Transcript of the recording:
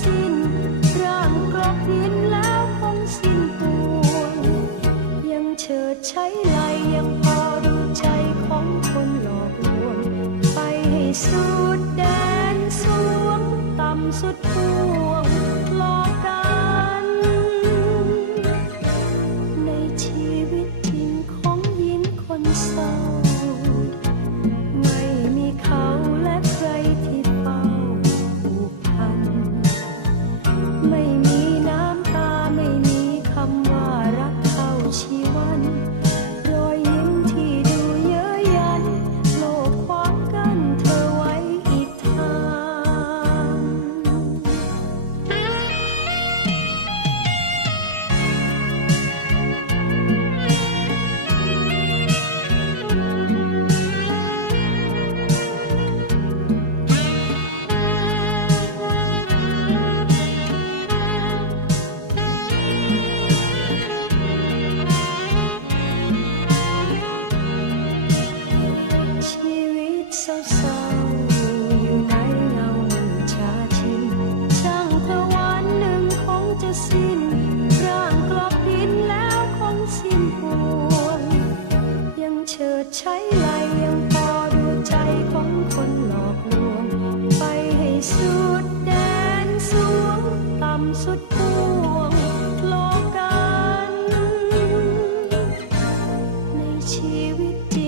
สิ้นร่างกรอกดิ เชิดใช้ไหลยังพอดูใจของคนหลอกลวง ไปให้สุดแดนสูงต่ำสุดปวงโลกัน ในชีวิตจริง